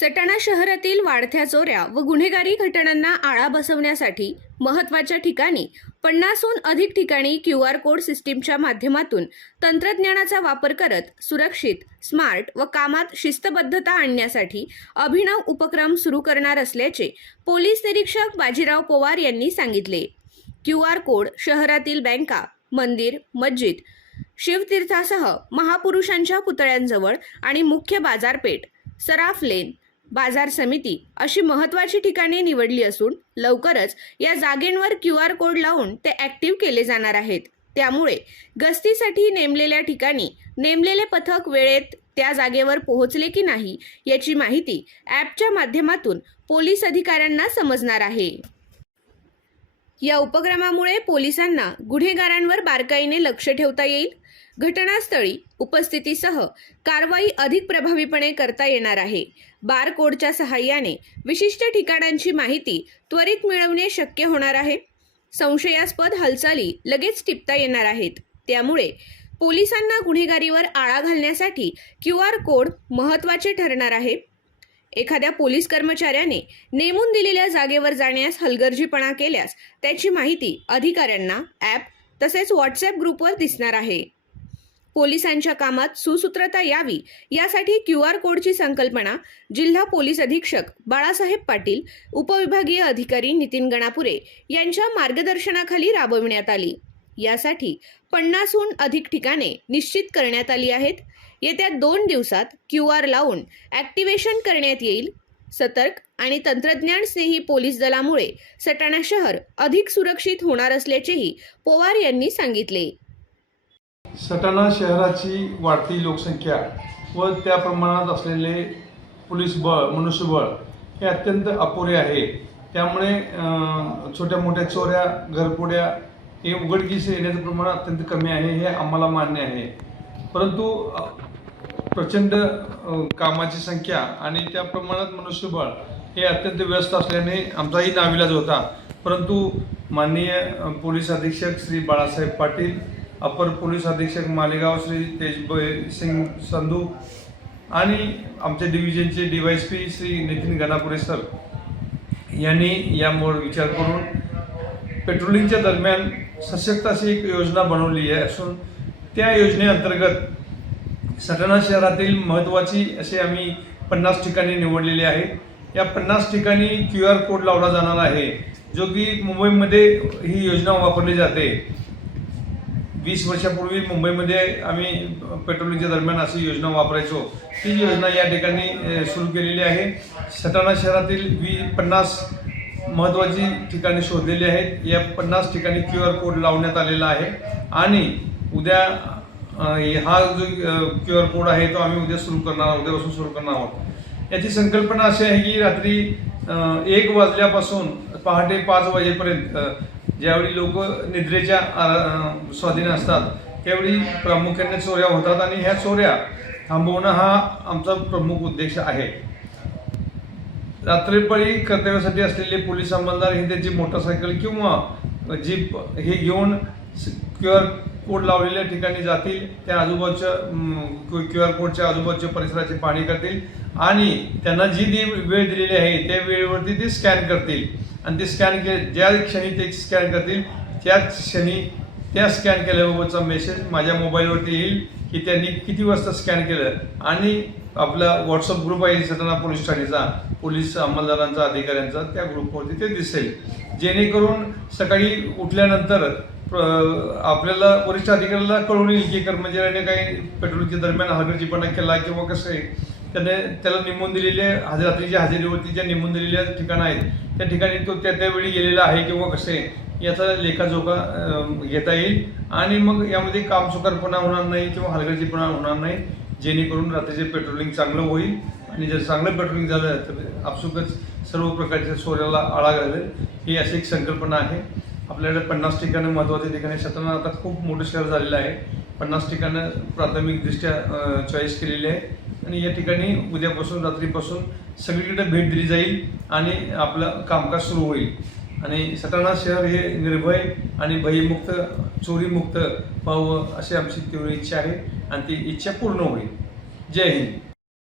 सटाणा शहरातील वाढत्या चोऱ्या व गुन्हेगारी घटनांना आळा बसवण्यासाठी महत्त्वाच्या ठिकाणी पन्नासहून अधिक ठिकाणी क्यू आर कोड सिस्टीमच्या माध्यमातून तंत्रज्ञानाचा वापर करत सुरक्षित स्मार्ट व कामात शिस्तबद्धता आणण्यासाठी अभिनव उपक्रम सुरू करणार असल्याचे पोलीस निरीक्षक बाजीराव पवार यांनी सांगितले. क्यू आर कोड शहरातील बँका मंदिर मस्जिद शिवतीर्थासह महापुरुषांच्या पुतळ्यांजवळ आणि मुख्य बाजारपेठ सराफ लेन बाजार समिती अशी महत्त्वाची ठिकाणे निवडली असून लवकरच या जागेंवर क्यू आर कोड लावून ते ॲक्टिव्ह केले जाणार आहेत. त्यामुळे गस्तीसाठी नेमलेल्या ठिकाणी नेमलेले पथक वेळेत त्या जागेवर पोहोचले की नाही याची माहिती ॲपच्या माध्यमातून पोलीस अधिकाऱ्यांना समजणार आहे. या उपक्रमामुळे पोलिसांना गुन्हेगारांवर बारकाईने लक्ष ठेवता येईल. घटनास्थळी उपस्थितीसह कारवाई अधिक प्रभावीपणे करता येणार आहे. बार कोडच्या सहाय्याने विशिष्ट ठिकाणांची माहिती त्वरित मिळवणे शक्य होणार आहे. संशयास्पद हालचाली लगेच टिपता येणार आहेत. त्यामुळे पोलिसांना गुन्हेगारीवर आळा घालण्यासाठी क्यू आर कोड महत्त्वाचे ठरणार आहे. एखाद्या पोलीस कर्मचाऱ्याने नेमून दिलेल्या जागेवर जाण्यास हलगर्जीपणा केल्यास त्याची माहिती अधिकाऱ्यांना ॲप तसेच व्हॉट्सॲप ग्रुपवर दिसणार आहे. पोलिसांच्या कामात सुसूत्रता यावी यासाठी क्यू आर कोडची संकल्पना जिल्हा पोलीस अधीक्षक बाळासाहेब पाटील उपविभागीय अधिकारी नितीन गणापुरे यांच्या मार्गदर्शनाखाली राबविण्यात आली. यासाठी पन्नासहून अधिक ठिकाणे निश्चित करण्यात आली आहेत. येत्या दोन दिवसात क्यू आर लावून ॲक्टिवेशन करण्यात येईल. सतर्क आणि तंत्रज्ञान स्नेही पोलीस दलामुळे सटाणा शहर अधिक सुरक्षित होणार असल्याचेही पवार यांनी सांगितले. सटाणा शहराची वाढती लोकसंख्या व त्या प्रमाणात असलेले पोलीस बळ मनुष्यबळ हे अत्यंत अपुरे आहे. त्यामुळे छोट्या मोठ्या चोऱ्या घरपोड्या हे उघडकीस येण्याचं प्रमाण अत्यंत कमी आहे हे आम्हाला मान्य आहे. परंतु प्रचंड कामाची संख्या आणि त्या प्रमाणात मनुष्यबळ हे अत्यंत व्यस्त असल्याने आमचाही नाविलाज होता. परंतु माननीय पोलीस अधीक्षक श्री बाळासाहेब पाटील अपर पोलीस अधीक्षक मालेगाव श्री तेजबय सिंग संधू आणि आमच्या डिव्हिजनचे D Y S P Shri Nitin Ganapure sir यांनी यामुळे विचार करून पेट्रोलिंगच्या दरम्यान सशक्त अशी एक योजना बनवली आहे. असून त्या योजनेअंतर्गत सटाणा शहरातील महत्त्वाची असे आम्ही पन्नास ठिकाणी निवडलेली आहेत या पन्नास ठिकाणी क्यू आर कोड लावला जाणार आहे जो की मुंबईमध्ये ही योजना वापरली जाते. वीस वर्षापूर्वी मुंबईमध्ये आम्ही पेट्रोलिंगच्या दरम्यान अशी योजना वापरायचो. ती योजना या ठिकाणी सुरू केलेली आहे. सटाणा शहरातील वी पन्नास महत्त्वाची ठिकाणी शोधलेली आहेत. या पन्नास ठिकाणी क्यू आर कोड लावण्यात आलेला आहे. आणि उद्या हा जो क्यू आर कोड आहे तो आम्ही उद्या सुरू करणार आहोत उद्यापासून सुरू करणार आहोत. याची संकल्पना अशी आहे की रात्री एक वाजल्यापासून पहाटे पाच वाजेपर्यंत ज्यावेळी लोक निद्रेच्या स्वाधीन असतात त्यावेळी प्रामुख्याने चोऱ्या होतात आणि ह्या चोऱ्या थांबवणं हा आमचा प्रमुख उद्देश आहे. रात्रीपळी कर्तव्यासाठी असलेले पोलीस अंमलदार हे त्यांची मोटरसायकल किंवा जीप हे घेऊन क्यू आर कोड लावलेल्या ठिकाणी जातील त्या आजूबाजूच्या क्यू आर कोडच्या आजूबाजूच्या परिसराची पाहणी करतील आणि त्यांना जी ती वेळ दिलेली आहे त्या वेळेवरती ते स्कॅन करतील. आणि ते स्कॅन के ज्या क्षणी ते स्कॅन करतील त्याच क्षणी त्या स्कॅन केल्याबाबतचा मेसेज माझ्या मोबाईलवरती येईल की त्यांनी किती वाजता स्कॅन केलं. आणि आपला व्हॉट्सअप ग्रुप आहे सटाणा पोलीस ठाणेचा पोलीस अंमलदारांचा अधिकाऱ्यांचा त्या ग्रुपवरती ते दिसेल. जेणेकरून सकाळी उठल्यानंतर आपल्याला वरिष्ठ अधिकाऱ्याला कळून येईल की कर्मचाऱ्याने म्हणजे काही पेट्रोलच्या दरम्यान हलगर्जीपणा केला किंवा कसं आहे. त्याने त्याला नेमून दिलेले हजर रात्रीच्या हजेरीवरती ज्या नेमून दिलेल्या ठिकाणं आहेत. त्या ठिकाणी तो त्या त्यावेळी गेलेला आहे किंवा कसं आहे याचा लेखाजोखा घेता येईल. आणि मग यामध्ये कामसुकारपणा होणार नाही किंवा हलगर्जीपणा होणार नाही जेणेकरून रात्रीचे पेट्रोलिंग चांगलं होईल. आणि जर चांगलं पेट्रोलिंग झालं तर आपसुकच सर्व प्रकारच्या सोऱ्याला आळा घालेल. ही अशी एक संकल्पना आहे. आपल्याकडे पन्नास ठिकाणं महत्त्वाच्या ठिकाणी. सटाणा आता खूप मोठं शहर झालेलं आहे. पन्नास ठिकाणं प्राथमिकदृष्ट्या चॉईस केलेली आहे. आणि या ठिकाणी उद्यापासून रात्रीपासून सगळीकडे भेट दिली जाईल आणि आपलं कामकाज सुरू होईल. आणि सटाणा शहर हे निर्भय आणि भयमुक्त चोरीमुक्त व्हावं अशी आमची तीव्र इच्छा आहे आणि ती इच्छा पूर्ण होईल. जय हिंद.